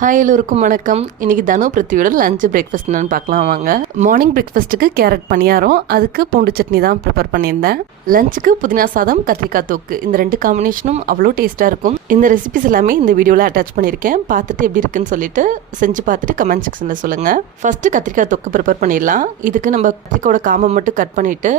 Hi எல்லோருக்கும் வணக்கம். இன்னைக்கு தனு பிருத்தியோட லஞ்ச் பிரேக்ஃபாஸ்ட் என்னன்னு பார்க்கலாம் வாங்க. மார்னிங் பிரேக்ஃபாஸ்ட்டுக்கு கேரட் பணியாரம், அதுக்கு பூண்டு சட்னி தான் ப்ரிப்பேர் பண்ணியிருந்தேன். லஞ்சுக்கு புதினா சாதம், கத்திரிக்காய் தொக்கு, இந்த ரெண்டு காம்பினேஷனும் அவ்வளோ டேஸ்ட்டாக இருக்கும். இந்த ரெசிபிஸ் எல்லாமே இந்த வீடியோவில் அட்டாச் பண்ணியிருக்கேன். பார்த்துட்டு எப்படி இருக்குன்னு சொல்லிட்டு செஞ்சு பார்த்துட்டு கமெண்ட் செக்ஷனில் சொல்லுங்கள். ஃபஸ்ட்டு கத்திரிக்காய் தொக்கு ப்ரிப்பேர் பண்ணிடலாம். இதுக்கு நம்ம கத்திரிக்காயோட காம்பை மட்டும் கட் பண்ணிவிட்டு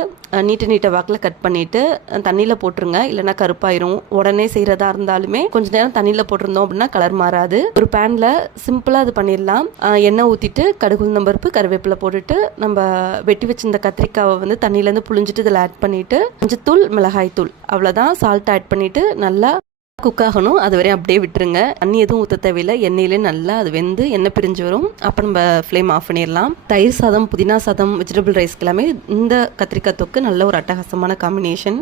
நீட்ட வாக்கில் கட் பண்ணிவிட்டு தண்ணியில் போட்டுருங்க, இல்லைனா கருப்பாயிரும். உடனே செய்கிறதா இருந்தாலுமே கொஞ்சம் நேரம் தண்ணியில் போட்டிருந்தோம் அப்படின்னா கலர் மாறாது. ஒரு பேனில் சிம்பிளாக அது பண்ணிடலாம். எண்ணெய் ஊற்றிட்டு கடுகு உளுந்தம் பருப்பு கருவேப்பிலை போட்டுட்டு நம்ம வெட்டி வச்சிருந்த கத்திரிக்காவை வந்து தண்ணியிலேருந்து புழிஞ்சிட்டு இதில் ஆட் பண்ணிவிட்டு மஞ்சத்தூள் மிளகாய் தூள் அவ்வளோதான், சால்ட் ஆட் பண்ணிவிட்டு நல்லா குக் ஆகணும். அது வரையும் அப்படியே விட்டுருங்க. தண்ணி எதுவும் ஊற்ற தேவையில்லை. எண்ணெயிலே நல்லா அது வெந்து எண்ணெய் பிரிஞ்சு வரும். அப்போ நம்ம ஃப்ளேம் ஆஃப் பண்ணிடலாம். தயிர் சாதம், புதினா சாதம், வெஜிடபிள் ரைஸ்க்கு எல்லாமே இந்த கத்திரிக்காய் தொக்கு நல்ல ஒரு அட்டகாசமான காம்பினேஷன்.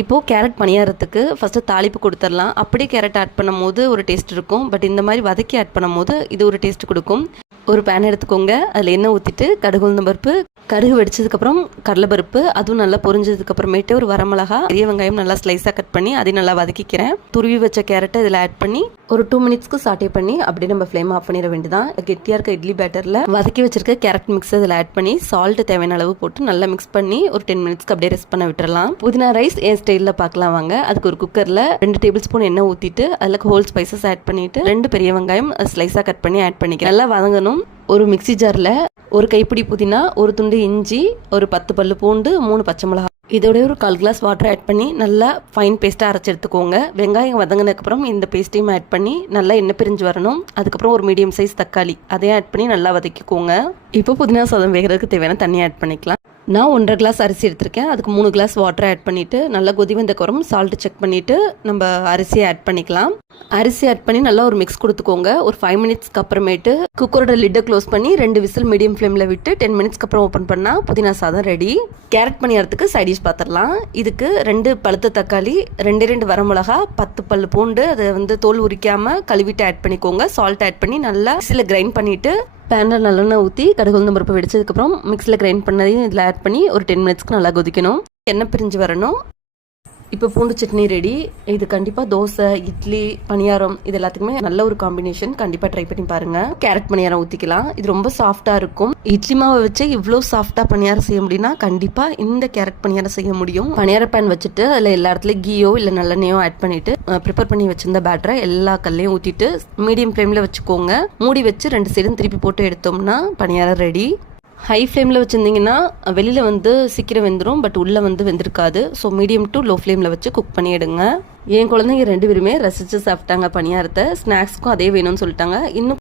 இப்போது கேரட் பணியாரத்துக்கு ஃபஸ்ட்டு தாளிப்பு கொடுத்துடலாம். அப்படியே கேரட் ஆட் பண்ணும் போது ஒரு டேஸ்ட் இருக்கும். பட் இந்த மாதிரி வதக்கி ஆட் பண்ணும் போது இது ஒரு டேஸ்ட் கொடுக்கும். ஒரு பேன் எடுத்துக்கோங்க, அதில் எண்ணெய் ஊற்றிட்டு கடுகு உளுந்தம் பருப்பு, கடுகு வெடிச்சதுக்கப்புறம் கடலைப்பருப்பு, அதுவும் நல்லா பொரிஞ்சதுக்கப்புறமேட்டு ஒரு வரமிளகா, பெரிய வெங்காயம் நல்லா ஸ்லைஸாக கட் பண்ணி அதையும் நல்லா வதக்கிக்கிறேன். துருவி வச்ச கேரட்டை இதில் ஆட் பண்ணி ஒரு 2 மினிட்ஸ்க்கு சாட்டே பண்ணி அப்படியே நம்ம ஃப்ளேம் ஆஃப் பண்ணிட வேண்டியதான். கெட்டியாக இருக்க இட்லி பேட்டரில் வதக்கி வச்சிருக்க கேரட் மிக்ஸ் இதில் ஆட் பண்ணி சால்ட் தேவையான அளவு போட்டு நல்லா மிக்ஸ் பண்ணி ஒரு 10 மினிட்ஸ்க்கு அப்படியே ரெஸ்ட் பண்ண விட்டுறலாம். புதினா ரைஸ் என் ஸ்டைலில் பார்க்கலாம் வாங்க. அதுக்கு ஒரு குக்கரில் 2 டேபிள் ஸ்பூன் எண்ணெய் ஊற்றிட்டு அதில் ஹோல் ஸ்பைசஸ் ஆட் பண்ணிவிட்டு 2 பெரிய வெங்காயம் ஸ்லைஸாக கட் பண்ணி ஆட் பண்ணிக்கிறேன். நல்லா வதங்கணும். ஒரு மிக்சி ஜாரில் ஒரு கைப்பிடி புதினா, ஒரு துண்டு இஞ்சி, ஒரு 10 பல்லு பூண்டு, 3 பச்சை மிளகா, இதோட ஒரு 1/4 கிளாஸ் வாட்டர் ஆட் பண்ணி நல்லா ஃபைன் பேஸ்ட்டாக அரைச்சி எடுத்துக்கோங்க. வெங்காயம் வதங்கினதுக்கப்புறம் இந்த பேஸ்ட்டையும் ஆட் பண்ணி நல்லா எண்ணெய் பிரிஞ்சு வரணும். அதுக்கப்புறம் ஒரு மீடியம் சைஸ் தக்காளி அதையும் ஆட் பண்ணி நல்லா வதக்கிக்கோங்க. இப்போ புதினா சாதம் வேகிறதுக்கு தேவையான தண்ணி ஆட் பண்ணிக்கலாம். நான் 1.5 கிளாஸ் அரிசி எடுத்திருக்கேன். அதுக்கு 3 கிளாஸ் வாட்டர் ஆட் பண்ணிவிட்டு நல்லா கொதி வந்தக்கப்புறம் சால்ட்டு செக் பண்ணிவிட்டு நம்ம அரிசியை ஆட் பண்ணிக்கலாம். அரிசி ஆட் பண்ணி நல்லா ஒரு மிக்ஸ் கொடுத்துக்கோங்க. ஒரு 5 மினிட்ஸ்க்கு அப்புறமேட்டு குக்கரோட லிட்டை க்ளோஸ் பண்ணி 2 விசில் மீடியம் ஃப்ளேமில் விட்டு 10 மினிட்ஸ்க்கு அப்புறம் ஓப்பன் பண்ணால் புதினா சாதம் ரெடி. கேரட் பணியாரத்துக்கு சைடிஷ் பார்த்துடலாம். இதுக்கு 2 பழுத்த தக்காளி, 2 வரமிளகா, 10 பல்லு பூண்டு, அதை வந்து தோல் உரிக்காமல் கழுவிட்டு ஆட் பண்ணிக்கோங்க. சால்ட் ஆட் பண்ணி நல்லா மிக்ஸியில் கிரைண்ட் பண்ணிவிட்டு பேனில் நல்லெண்ணெய் ஊற்றி கடுகு உளுந்தம் பருப்பு வெடிச்சதுக்கப்புறம் மிக்ஸியில் கிரைண்ட் பண்ணதையும் இதில் ஆட் பண்ணி ஒரு 10 மினிட்ஸ்க்கு நல்லா கொதிக்கணும். எண்ணெய் பிரிஞ்சு வரணும். இப்போ பூண்டு சட்னி ரெடி. இது கண்டிப்பாக தோசை, இட்லி, பணியாரம் இது எல்லாத்துக்குமே நல்ல ஒரு காம்பினேஷன். கண்டிப்பாக ட்ரை பண்ணி பாருங்கள். கேரட் பணியாரம் ஊற்றிக்கலாம். இது ரொம்ப சாஃப்டாக இருக்கும். இட்லி மாவை வச்சு இவ்வளோ சாஃப்டாக பணியாரம் செய்ய முடியும்னா கண்டிப்பாக இந்த கேரட் பணியாரம் செய்ய முடியும். பணியார பேன் வச்சுட்டு அதில் எல்லா இடத்துலையும் கீயோ இல்லை நல்லெண்ணெயோ ஆட் பண்ணிவிட்டு ப்ரிப்பேர் பண்ணி வச்சிருந்த பேட்டரை எல்லா கல்லையும் ஊற்றிட்டு மீடியம் ஃப்ளேமில் வச்சுக்கோங்க. மூடி வச்சு 2 சைடும் திருப்பி போட்டு எடுத்தோம்னா பணியாரம் ரெடி. ஹை ஃப்ளேமில் வச்சுருந்தீங்கன்னா வெளியில் வந்து சீக்கிரம் வெந்துடும், பட் உள்ளே வந்து வெந்திருக்காது. ஸோ மீடியம் டு லோ ஃப்ளேமில் வச்சு குக் பண்ணி எடுங்க. என் குழந்தைங்க 2 பேருமே ரசித்து சாப்பிட்டாங்க பணியாரத்தை. ஸ்நாக்ஸ்க்கும் அதே வேணும்னு சொல்லிட்டாங்க. இன்னும்